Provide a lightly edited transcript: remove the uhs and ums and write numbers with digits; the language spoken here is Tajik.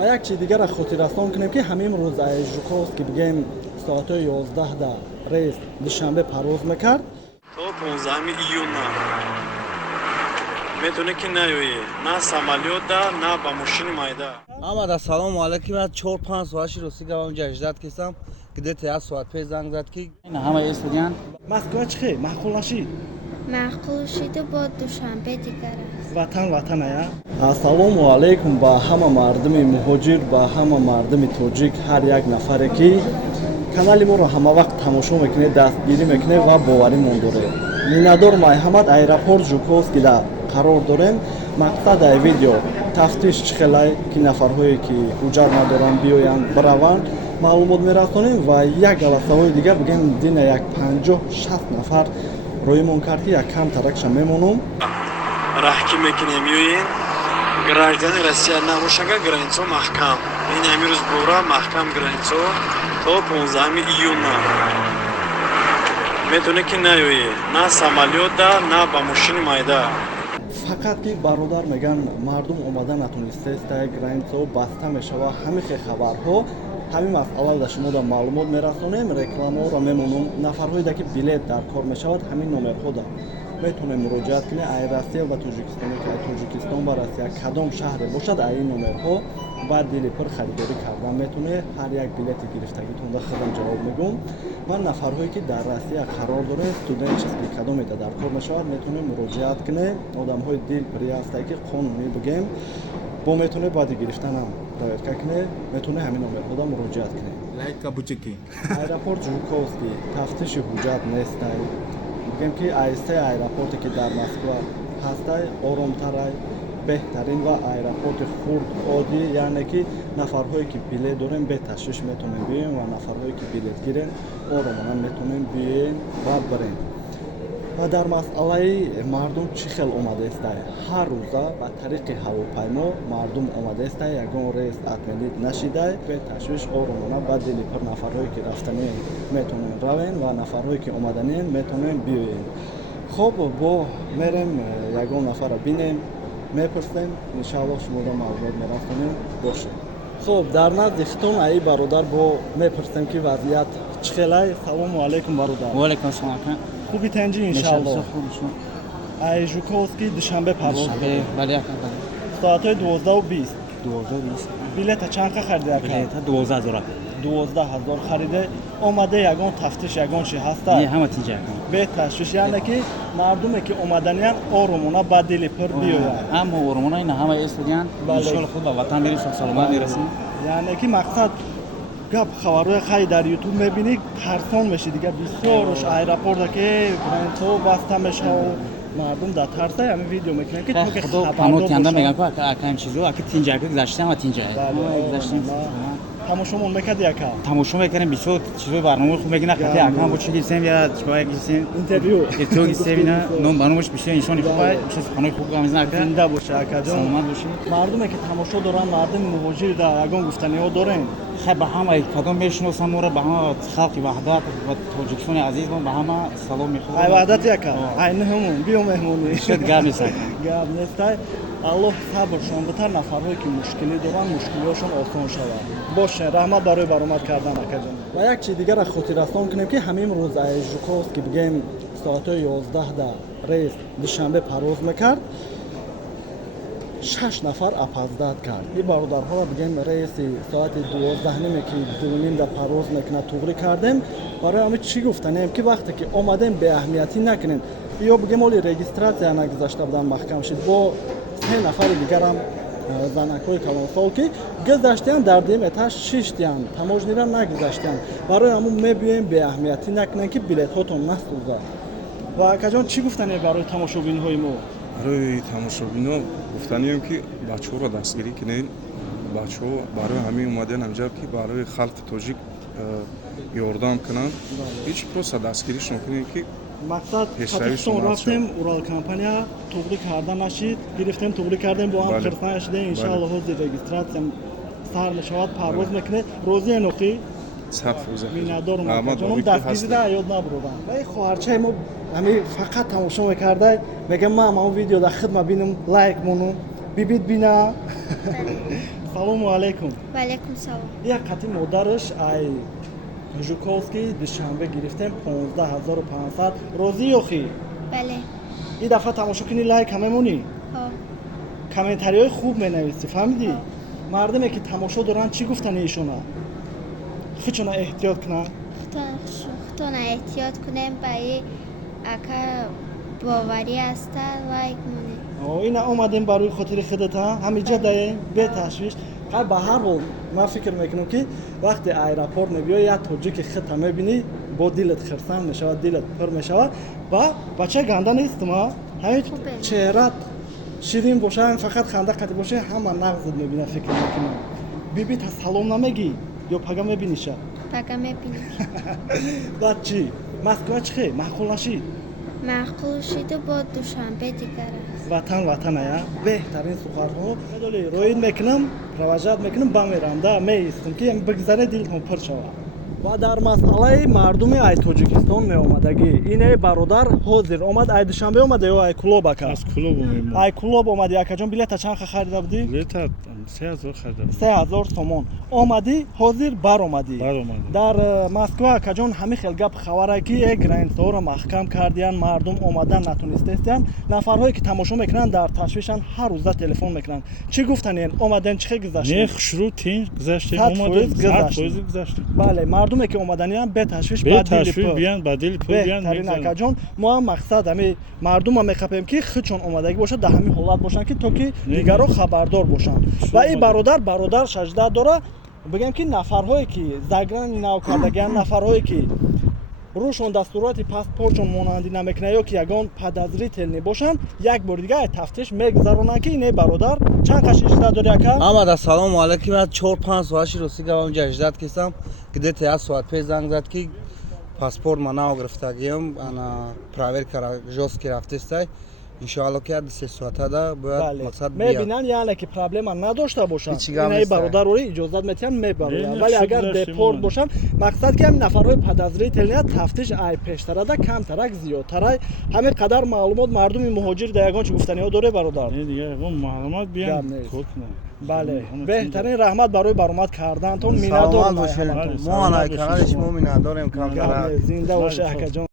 ва як чиз дигара хотиррасон кунем ки ҳамин рӯз Жуковский ки бигем соати 11 рейс душанбе парвоз мекард то 15 июна метоне ки наёи на самолёта на ба мошини майда. Амад ассалому алайкум. 4-5 соати рӯси гавам ҷаждат кисам где-то 1 соат пеш занг зад ки ина ҳама эстудиян Москва чихе маъқул нашид маъқул шида бо душанбе дигар аст. ватан ая ассалому алайкум ба ҳама мардуми муҳоҷир ба ҳама мардуми тоҷик ҳар як нафаре ки канали моро ҳама вақт тамошо мекунед дастгирӣ мекунед ва боваримон доред миннатдор маҳамад аэропорт Жуковскида қарор дорем мақсад ай видео тафтиш чихелай ки нафарҳое ки ҳуҷҷат надоранд биёянд бираванд маълумот мерасонем ва як галасаҳои дигар бигем дина як 50-60 нафар роимон кард ки як кам таракша мемонам раҳкӣ мекунем ёин граждани Россия набошага граница маҳкам ин амирӯз бора маҳкам граница то 15 июна метоне ки наёи на самолёта на ба мошини майда. фақат ки бародар меган мардум омада натонистест границаҳо баста мешава ҳамихе хабарҳо ҳамин масъаларо шумо дар маълумот мерасонем рекламаҳоро мемонам нафарҳое ки билет дар кор мешавад ҳамин номерҳода метонем муроҷиат кунед ай Россия ва Тоҷикистон ки ай Тоҷикистон ва Россия кадом шаҳре бошад ай ин номерҳо ба дили пур харидорӣ кардан метонед ҳар як билети гирифтагитонда худам ҷавоб мегӯм ва нафарҳое ки дар Россия қарор доред студент чизки кадомеда дар кор мешавад метонем муроҷиат кунед одамҳои дил бирӣ ҳастанд ки қонунӣ бигем бо метонед баъди гирифтанам проверка кунед метонед ҳамин номерҳода муроҷиат кунед лайка бучики аэропорт Жуковский тафтиши ҳуҷҷат нестай бигем ки айсе аэропорте ки дар Москва ҳастай оромтарай беҳтарин ва аэропорти хурд оддӣ яъне ки нафарҳое ки билет дорем беташвиш метонем биёем ва нафарҳое ки билет гирен оромона метонем биёем ва бирем ва дар масъалаи мардум чӣ хел омадаестай ҳар рӯза ба тариқи ҳавопаймо мардум омадаестай ягон рейс отменид нашидай беташвиш оромона ба дили пур нафарҳое ки рафтаниян метонем равен ва нафарҳое ки омаданиян метонем биёем хоб бо мерем ягон нафара бинем мепурсем иншаллоҳ шуморо маълумот мерасонем бошед хуб дар назди хитон аи бародар бо мепурсем ки вазъият чӣ хелай салому алайкум бародар وعلیکم السلام خوبی تنجی انشالله خوب شما ای Жуковский душанбе парвоз شنبه بله یک ساعت‌های 12 و 20 12 بلیط چند خریده اکا؟ بلیط 12000 12000 خریده اومده یگان تفتیش یگان چی هسته؟ نه همه تیجه کن به تشویش یعنی که مردمی که اومدنیان آرومونا با دل پر بیاین اما اورمونا این همه استودیان انشالله خود به وطن بریم سلامت میرسیم یعنی که مقصد گپ خبرهای خیلی در یوتیوب میبینی ترسان میشی دیگه بسیارش ایرپورت که گرانتو بسته میشه مردم در ترسه همین ویدیو میکنن که تو که خدا پانو کنده میگن که اکم چیزو اکی تینجا که گذاشتیم و تینجا گذاشتیم تماشامون میکردی اکا تماشا میکنیم بسیار چیزو برنامه خوب میگن که اکم بود چی گیسیم یا چیکار گیسیم اینترویو گیسیم اینا نام برنامهش بسیار انسانی خوبه چیز خانه خوب گامیز نکرد زنده باشه اکا جان سلامت باشید مردمی که تماشا دارن مردم مهاجر در یگان گفتنی‌ها دارن خب به همه کدام میشناسم ما را به همه خلق وحدت و تاجیکستان عزیز به همه سلام میخوام ای وحدت یکا ای نهمون بیو مهمونی شد گام نیست گام نیست الله صبرشون بتر نفرهایی که مشکلی دارن مشکلیاشون آسان شود باشه رحمت برای برآمد کردن اکا جان و یک چیز دیگر را خاطررسان کنیم که همین روز Жуковский بگیم ساعت 11 رئیس دوشنبه پرواز میکرد 6 نفر اپازداد کرد این برادرها بگیم رئیس ساعت 12 نمی که 2:30 در پرواز میکنه توغری کردیم برای همه چی گفتنیم که وقتی که اومدیم به اهمیتی نکنین یا بگیم اولی رجیستراسیا نگذاشته بودن محکم شد با 3 نفر دیگر هم زنکای کلانسال که گذاشتن در دیم اتاش 6 تیان تماجنی را نگذاشتن برای همون میبینیم به اهمیتی نکنین که بلیط هاتون نسوزه و کجان چی گفتنی برای تماشاگین های ما برای تماشاگینا گفتنیم که بچه‌ها را دستگیری کنین بچه‌ها برای همین اومدن اینجا که برای خلق تاجیک یاردم کنن هیچ پروسه دستگیریش نکنین که مقصد تاجیکستان رفتیم اورال کمپانیا توغری کردن نشید گرفتیم توغری کردیم با هم خرسان شده انشالله حوض رجیستراسیا سر نشود پرواز میکنه روزی نوخی 100 روزه میندارم جانم دستگیری را یاد نبردم ولی خواهرچه ما همین فقط تماشا میکرده میگم ما اون ویدیو در خدمت بینم لایک مونو ببید بینا салому алейкум. ва алейкум салом. Як қати модараш ай Жуковский душанбе гирифтем 15500 розӣ ёхи? бале. ин дафъа тамошо кунӣ лайк ҳамемонӣ? ҳо. комментариҳои хуб менависӣ, фаҳмидӣ? мардаме ки тамошо доранд чӣ гуфтани ишона? худшона эҳтиёт кунанд. худтона эҳтиёт кунем ба и ака боварӣ аста лайк монем. ина омадем барои хотири худата ҳамиҷа даем беташвиш. хай ба ҳар ҳол ман фикр мекунам ки вақте аэропорт мебиёи як тоҷики худта мебинӣ бо дилат хирсан мешавад, дилат пур мешавад. ва бача ганда нестам, ҳамин Хубе. чеҳрат ширин боша, фақат ханда қати боша, ҳама нағзат мебина фикр мекунам. биби та салом намегӣ ё пага мебиниша? пага мебинем. баъд чӣ? Москва чӣ хе? маъқул нашид? маъқул шиду бо душанбе дигар аст. ватан ая беҳтарин сухарҳо медоли роид мекунам, провожат мекунам, ба мерам да меистам ки бигзаре дилтон пур шавад. ва дар масъалаи мардуми ай тоҷикистон меомадагӣ ине бародар ҳозир омад ай душанбе омада ё ай кулоб ака? аз клуб омадем. ай кулоб омадӣ акаҷон, билета чанд харида будӣ? Билета 3000 хардам. 3000 сомон. омадӣ ҳозир баромадӣ. Баромадем. дар Москва акаҷон ҳамин хел гап хабарае ки границаҳоро маҳкам кардиян, мардум омадан натонистестиян. нафарҳое ки тамошо мекунанд дар ташвишанд, ҳар рӯза телефон мекунанд. чӣ гуфтанен? омаден чӣ хел гузаштем? Не хушрӯ тин гузаштем, 100% омадем. гузаштем. 100% гузаштем. бале, мардуме ки омаданиян беташвиш Бе ба дили ташвиш пур. биан, ба дили пур биан. беҳтарин мегзарем. акаҷон, мо ҳам мақсад ҳами мардума мехапем ки худшон омадагӣ бошад, дар ҳамин ҳолат бошанд ки то ки дигарро хабардор бошанд. ва ин бародар шажда дора бигем ки нафарҳое ки заграни нав кардагиян, нафарҳое ки рӯшон дастуроти паспортшон монандӣ намекунад ё ки ягон подозрительни бошанд, як бори дигар тафтиш мегзаронанд ки ине бародар чанд қаши шида дори ака? Амад ассалому алайкум. Я 4-5 соати росига вам жаждат кисам. Где-то 1 соат пеш занг зад ки паспорт манав гирифтагиам, ана проверка жёстки рафтестай. Иншоалло ки 2-3 соатада бояд мақсад биям. мебинанд яъне ки проблема надошта бошанд. Ҳеҷ гап инаи нест. бародарои иҷозат метиҳанд мебароянд. Не, вале шуд агар даштем депорт омад. бошанд, мақсад ки ҳамин нафарҳои подозрительният тафтиш ай пештарада камтарак зиёдтарай. ҳамин қадар маълумот мардуми муҳоҷир дар ягон чӣ гуфтаниҳо доре бародар? Не дига ягон маълумот биан. Гап нест. Кор кунам. бале, Ҳамин беҳтарин раҳмат барои баромад кардантон. Саломат миннатдорам. бошед. Бале, Мо анай саломат канали бошед. шумо миннатдорем камтарак. зинда боша акаҷон.